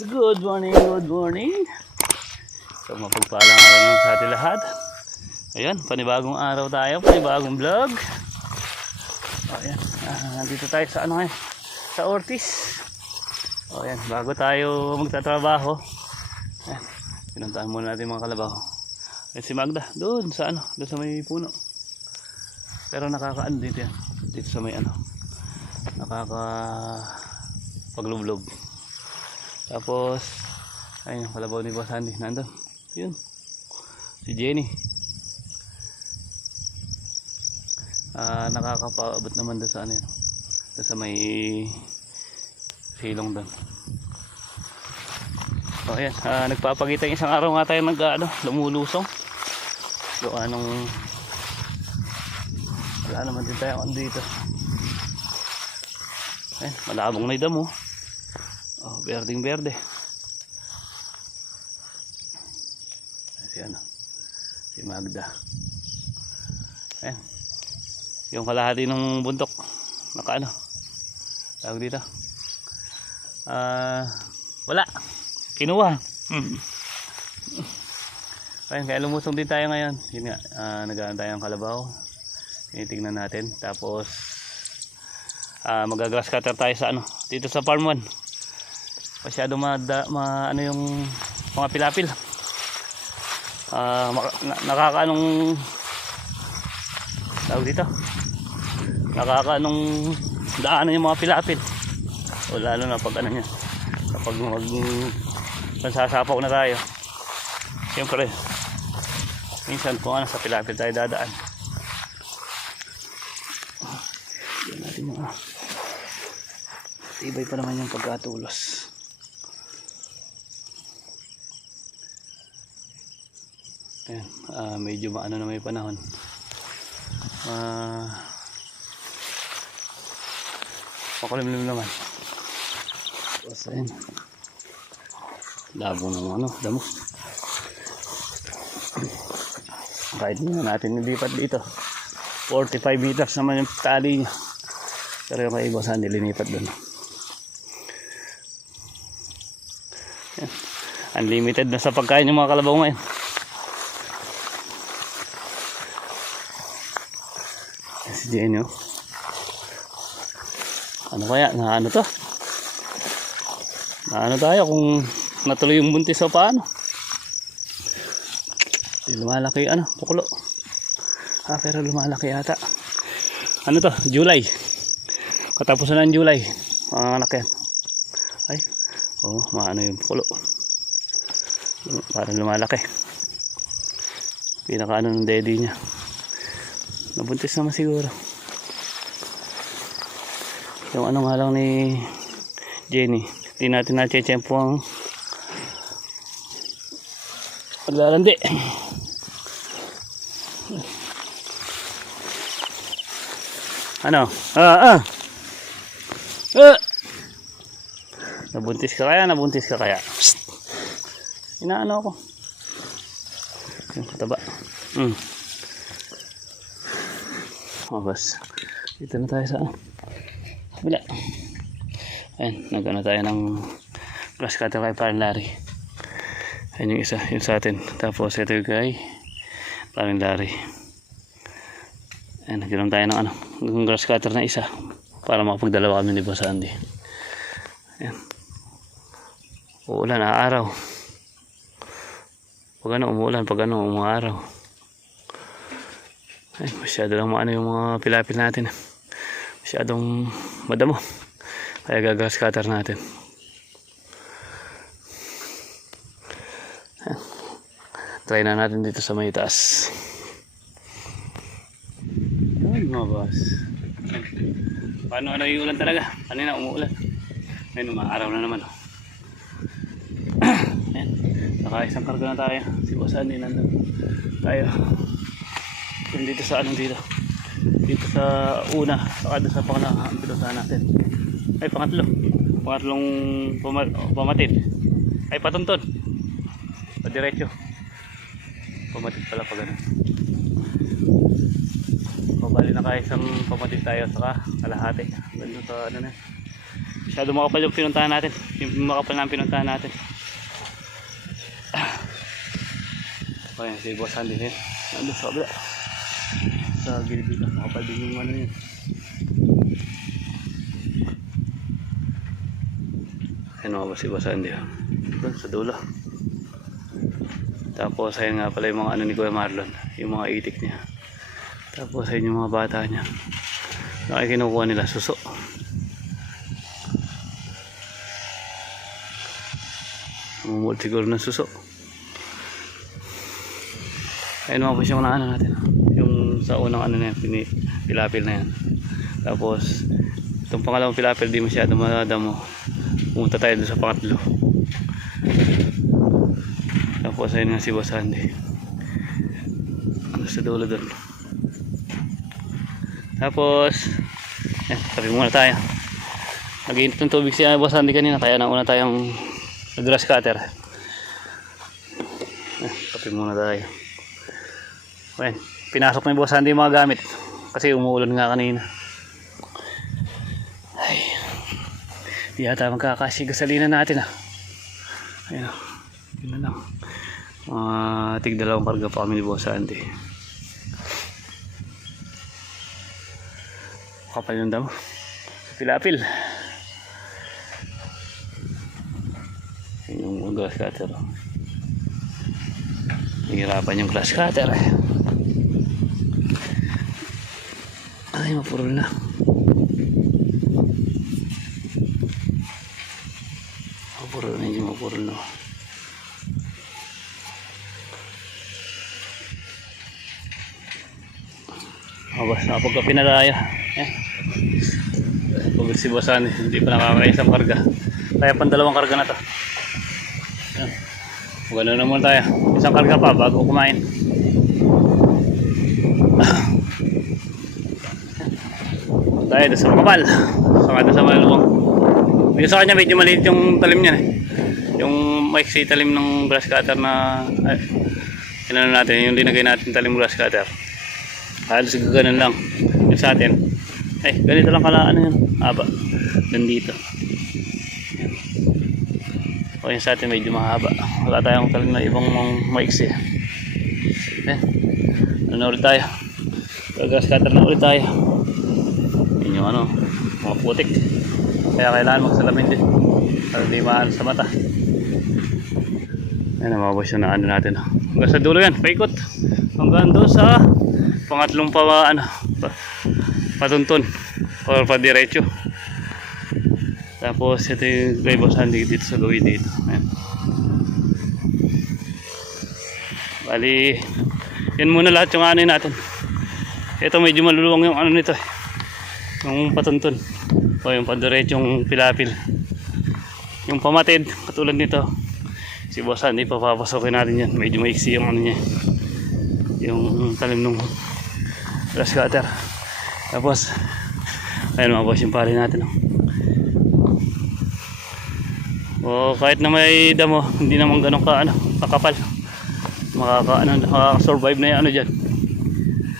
Good morning, good morning! So mapagpalang araw naman sa ating lahat. Ayan, panibagong araw tayo, panibagong vlog. Ayan, ah, nandito tayo sa ano eh, sa Ortiz. Ayan, bago tayo magtatrabaho. Ayan, pinuntahan muna natin mga kalabaw. Ayan si Magda, doon sa ano, doon sa may puno. Pero nakakaano dito yan, dito sa may ano, nakaka paglublob. Tapos, ayun kalabaw ni Boss Andy. Nandun. Yun. Si Jenny. Ah, nakakapaabot naman doon sa ano yun. Doon sa may silong doon. So, ayan. Ah, nagpapakita yung isang araw nga tayo nag, ano, lumulusong. So, anong wala naman din tayo andito. Ayan, malabong na yung damo. Oh, berdeng berde. Si ano? Si Magda. Ayan. Yung kalahati ng bundok. Naka ano? Tawag dito. Ah, wala. Kinuha. Hmm. Ayan, kaya lumusong din tayo ngayon. Yun nga, ah, nag tayo ng kalabaw. Tinitignan natin. Tapos, ah, magagrass cutter tayo sa ano, dito sa farm 1 masyado mada, ma, ano yung mga pilapil. Maka, na, nakakaanong tawag dito? Nakakaanong daanan yung mga pilapil. O lalo na pag ano niya kapag mag pansasapaw na tayo. Siyempre minsan kung ano sa pilapil tayo dadaan. Yan natin ah, tibay pa naman yung pagkatulos Ayan, ah, medyo maano na may panahon. Ah, makulimlim naman. Tapos ayun. Labo ng ano, damo. Kahit na natin nilipat dito. 45 meters naman yung tali niya. Pero yung kay Bosan nilinipat doon. Ayan. Unlimited na sa pagkain yung mga kalabaw ngayon. Jenny, oh. Ano kaya? Na ano to? Na ano tayo kung natuloy yung buntis o paano? Di lumalaki ano, pukulo. Ah, pero lumalaki yata. Ano to? July. Katapusan ng July. Mga anak yan. Ay, oh, maano yung pukulo. Parang lumalaki. Pinaka ano ng daddy niya. Nabuntis naman siguro. Yung ano nga lang ni Jenny. Hindi natin na-chechempo ang paglalandi. Ano? Ah, ah! Ah! Nabuntis ka kaya? Nabuntis ka kaya? Psst! Inaano ako. Yung kataba. Hmm. Oh, bas. Dito na tayo sa. Kabila. Ayan, nagano tayo ng grass cutter kay Parang Larry. Ayan yung isa, yung sa atin. Tapos ito yung kay Parang Larry. Ayan, nagkaroon tayo ng ano, ng grass cutter na isa para makapagdalawa kami ni Boss Andy. Ayan. Uulan, araw. Pag ano, umuulan, pag ano, umaraw. Ay, masyado lang maano yung mga pilapil natin. Masyadong madamo. Kaya gagas cutter natin. Ayan. Try na natin dito sa may taas. Ay, mga boss. Paano ano yung ulan talaga? Kanina umuulan. Ngayon, umaaraw na naman. Oh. Ayan. Saka isang karga na tayo. Si Boss Andy nandun. Tayo. Yung dito sa anong dito. Dito sa una. Saka doon sa pangalahan. Pilotahan natin. Ay, pangatlo. Pangatlong puma pamatid. Ay, patuntun. Padiretso. Pamatid pala pa ganun. Pabali na kayo isang pamatid tayo. Saka kalahati. Ganun sa ano na. Masyado makapal yung pinuntahan natin. Yung makapal na pinuntahan natin. O yan, si Boss Andy yan. Nandun sa kabila. Sa gilid dito. Makapal din yung ano yun. Ayun Boss Andy. oh. Doon sa dulo. Tapos ayun nga pala yung mga ano ni Kuya Marlon. Yung mga itik niya. Tapos ayun yung mga bata niya. Ay kinukuha nila suso. Mamumul siguro ng suso. Ayun mga boss yung ano natin. Sa unang ano na yan, pilapil na yan. Tapos itong pangalawang pilapil di masyado madamo. Pumunta tayo doon sa pangatlo. Tapos ayun nga si Boss Andy. Ano sa dulo doon. Tapos, eh, tabi muna tayo. Nag-iinit ng tubig si Boss Andy kanina, kaya nauna tayong grass cutter. Eh, tabi muna tayo. Well, pinasok na yung Boss Andy mga gamit. Kasi umuulan nga kanina. Ay, di yata magkakasya gasolina natin ah. Ayun ah. Yun na lang. Mga tig dalawang karga pa kami ni Boss Andy. Kapal yung damo. Pilapil. Yun yung grass cutter. Hihirapan yung grass cutter. Ay, mapurol na. Mapurol na yung mapurol na. Abas, na tayo. Eh. Pagod si Bosan, hindi pa nakakain isang karga. Kaya pang dalawang karga na to. Magano na muna tayo. Isang karga pa bago kumain. Tayo doon sa makapal. Saka doon sa maluwang. Yung sa kanya medyo maliit yung talim niya eh. Yung maiksi talim ng grass cutter na ay, natin, yung linagay natin talim grass cutter. Halos ganun lang. Yung sa atin. Eh, ganito lang kala ano yun. Haba. Nandito. O yung sa atin medyo mahaba. Wala tayong talim na ibang maiksi. Eh, ano ulit tayo. Grass cutter na ulit tayo. Yun yung ano, mga putik. Kaya kailangan magsalamin din. Para di mahal sa mata. Ayan, mababos yung na ano natin. oh. Hanggang sa dulo yan, paikot. Hanggang doon sa pangatlong pa, ano, pa, patuntun. Or pa diretso. Tapos ito yung kay dito sa gawin dito. Ayan. Bali, yan muna lahat yung ano natin. Ito medyo maluluwang yung ano nito eh. Yung patuntun. O yung padiretsong pilapil. Yung pamatid, katulad nito. Si Boss Andy, papapasokin natin yan. Medyo maiksi yung ano niya. Yung talim nung grass cutter. Tapos, ayun mga boss yung pari natin. O kahit na may damo, hindi naman ganun ka ano, kakapal. Makaka ano, makaka-survive na yung ano diyan.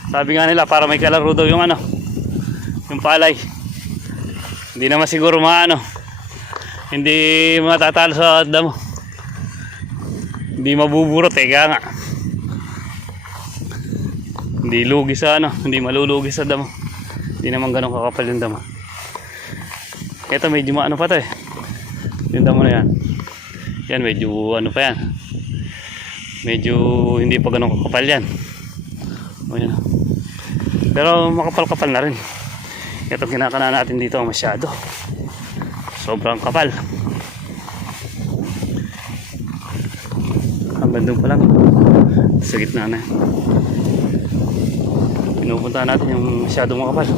Sabi nga nila para may kalaro daw yung ano, yung palay. Hindi naman siguro maano. Hindi matatalo sa damo. Hindi mabuburot eh, kaya nga. Hindi lugi sa ano, hindi malulugi sa damo. Hindi naman ganun kakapal yung damo. Ito medyo maano pa to eh. Yung damo na yan. Yan medyo ano pa yan. Medyo hindi pa ganun kakapal yan. O yan. Pero makapal-kapal na rin. Ito kinakana natin dito masyado. Sobrang kapal. Hanggang doon pa lang. Sa gitna na. Pinupunta natin yung masyado makapal.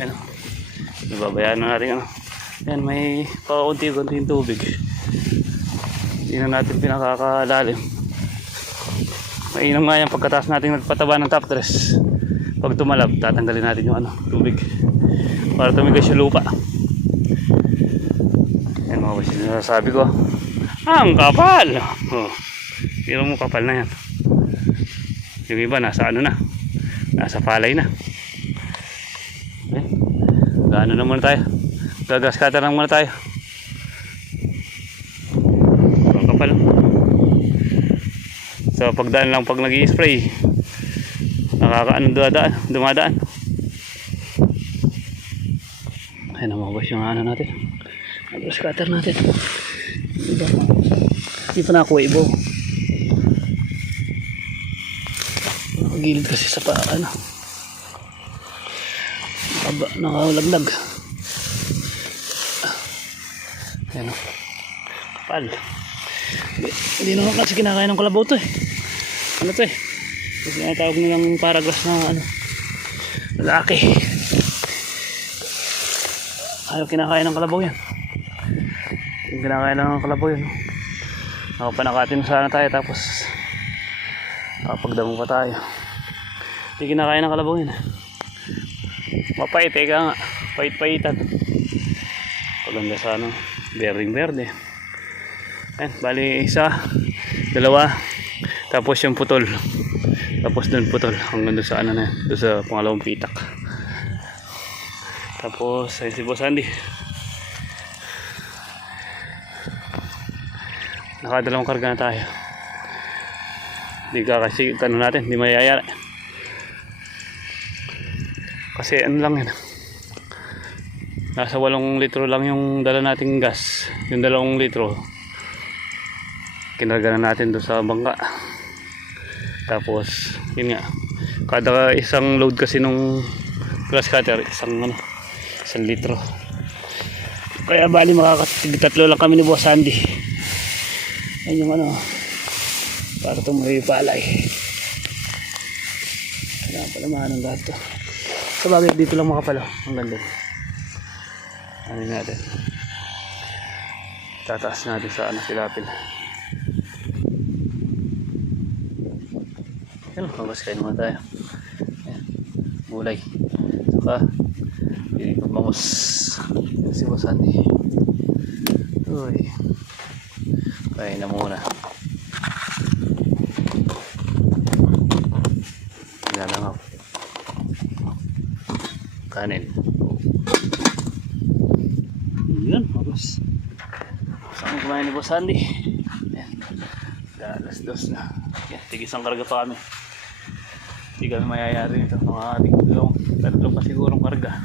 Ayan. Nababayaan na natin ano. Ayan, may pakunti-kunti yung tubig. Hindi na natin pinakakalalim. Mainam nga yan pagkataas natin nagpataba ng top dress. Pag tumalab, tatanggalin natin yung ano, tubig. Para tumigas yung lupa. Yan mga boss, yung ko. Ang kapal! Oh, pero mo kapal na yan. Yung iba nasa ano na. Nasa palay na. Eh, Mag-ano na muna tayo. Gagas cutter lang muna tayo. Ang kapal. So pagdaan lang pag nag spray nakakaano dumadaan, dumadaan. Ayun ang mabas yung ano natin. Gagas cutter natin. Iba pa. Hindi pa nakuha ibo. Nakagilid kasi sa pa ano. Nakalaglag. Ayan o. Kapal. Hindi, naman kasi kinakain ng kalabaw to eh. Ano to eh? Tinatawag nilang paragraphs na ano. Lalaki. Ayaw kinakain ng kalabaw yan. Yung kinakain ng kalabaw yun. Nakapanakatin sana tayo tapos nakapagdamo pa tayo. Hindi kinakain ng kalabaw yun. Mapait, eka nga. Pait-paitan. Paganda sa ano. Berding berde. Ayan, bali isa, dalawa, tapos yung putol. Tapos doon putol hanggang doon sa ano na, doon sa pangalawang pitak. Tapos ayun si Boss Andy. Nakadalawang karga na tayo. Hindi ka kasi ano natin, hindi mayayari. Kasi ano lang yan. Nasa walong litro lang yung dala nating gas. Yung dalawang litro. Kinarga na natin doon sa bangka. Tapos, yun nga. Kada isang load kasi nung grass cutter, isang ano, isang litro. Kaya bali makakatig tatlo lang kami ni Boss Andy. Ayun yung ano, para tumuloy palay. Kailangan pala mahal ng lahat to. Sa bagay, dito lang makapalo. Ang ganda. Ano natin? Tataas natin sa ano, silapin. Yan, mabas kain muna tayo. Ayan, gulay. Saka, piling pagmamos. Yan si Boss Andy. Uy. Kain na muna. Yan lang ako. Kanin. Yun, mabas. Saan kumain ni Boss Andy? Alas dos na. Yan, tigisang karga pa kami. Hindi kami mayayari nito. Mga tigulong, tatlong pa sigurong karga.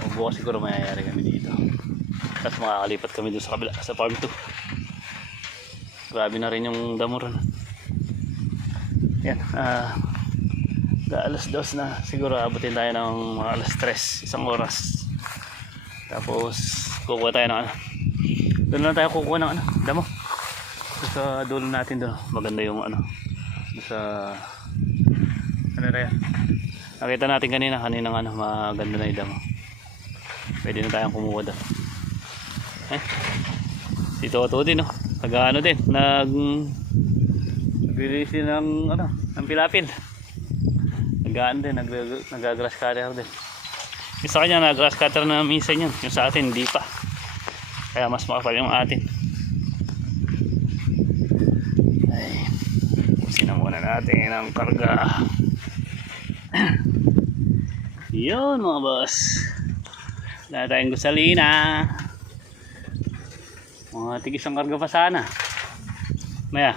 O bukas siguro mayayari kami dito. Tapos makakalipat kami doon sa kabila, sa farm 2. Grabe na rin yung damo ron. Yan, ah... alas dos na siguro abutin tayo ng mga alas tres isang oras tapos kukuha tayo ng ano doon lang tayo kukuha ng ano damo sa dulo natin doon maganda yung ano sa ano rin nakita natin kanina kaninang ano maganda na damo pwede na tayong kumuha doon eh si Toto din no nag ano din nag din ng ano ng pilapil Nagaan din, nag nagagrass cutter din. Yung sa kanya, nag-grass cutter na minsan yun. Yung sa atin, hindi pa. Kaya mas makapal yung atin. Ay, pusin na muna natin ang karga. Yun mga boss. Wala tayong gusalina. Mga tigis ang karga pa sana. Maya,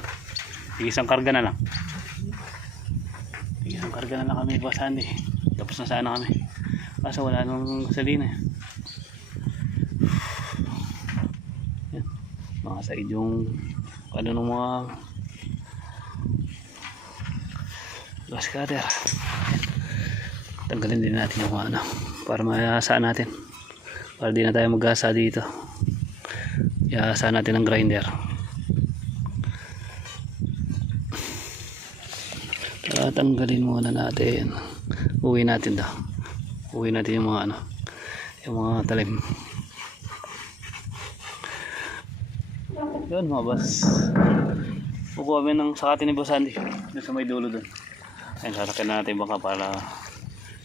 tigis ang karga na lang. Isang karga na lang kami boss Andy. Tapos na sana kami. Kaso wala nang gasolina. Yan. Mga sa yung ano ng mga gas cutter. Tanggalin din natin yung ano para mayasaan natin. Para di na tayo magasa dito. Iasa natin ng grinder. tatanggalin muna natin uwi natin daw uwi natin yung mga ano yung mga talim yun mga boss kukuha ng sakatin ni Boss Andy doon sa may dulo doon ayun sasakyan na natin baka para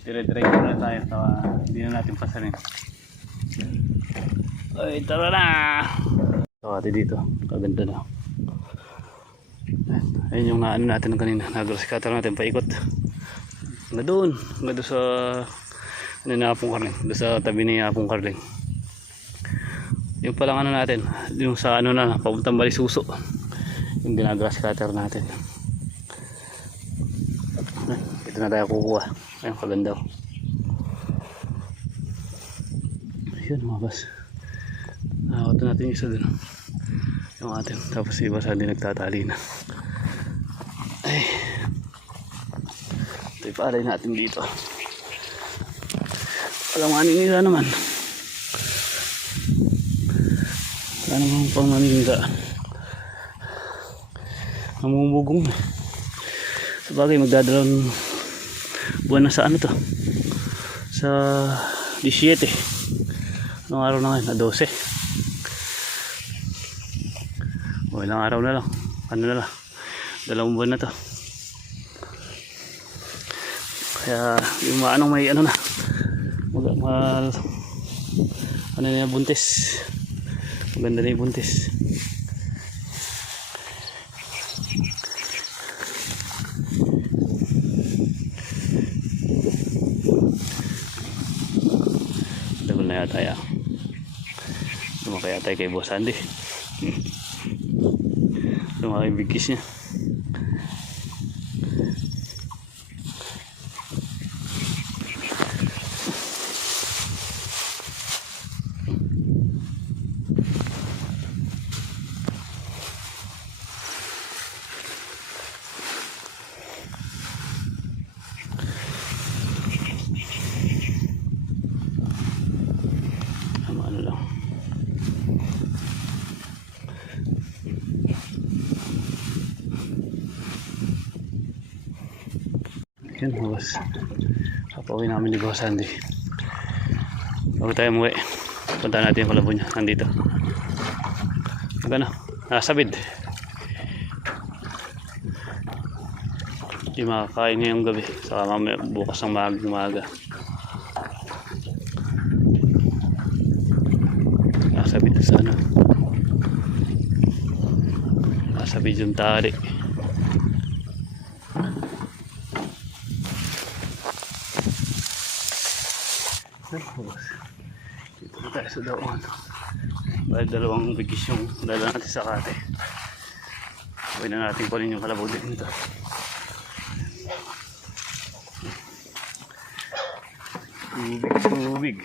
dire-diretso na tayo so, hindi na natin pasanin ay tara na sakati dito kaganda na Ayun yung naano natin kanina. Nagros cutter natin paikot. Hanggang doon. Hanggang doon sa Ano na Apong Carling? Doon sa tabi ni Apong Carling. Yung palang ano natin, yung sa ano na, papuntang Balisuso. Yung ginagrass cutter natin. Ito na tayo kukuha. Ayun, kaganda. Ayun mga boss. Nakakot na natin yung isa dun. Yung atin. Tapos iba sa hindi nagtatali na. Ay. Ito ipaalay natin dito. Walang maninira naman. Wala namang pang maninira. Namumugong eh. Sabagay magdadalawang buwan na sa ano to. Sa 17. Anong araw na ngayon? Na 12. O ilang araw na lang. Ano na lang. Dalawang buwan na to. Kaya yung mga anong may ano na. Mag, mag, ano na yung buntis. Maganda na yung buntis. Tagal na yata ya. Lumaki yata kay Boss Andy. Hmm. Lumaki yung bigkis niya. Tama ano lang. Yan boss. Kapauwi namin ni Boss Andy. Bago tayo umuwi. Punta natin yung kalabo niya. Nandito. Magano? Nasabid. Hindi makakain ngayong gabi. Saka mamaya bukas ng maaga. maaga. Nasabit sa ano. Nasabit yung tali. Tapos, dito na tayo sa daon. Bali dalawang bigis yung dala natin sa kate. Pwede na natin kunin yung kalabaw din dito. Tubig, tubig.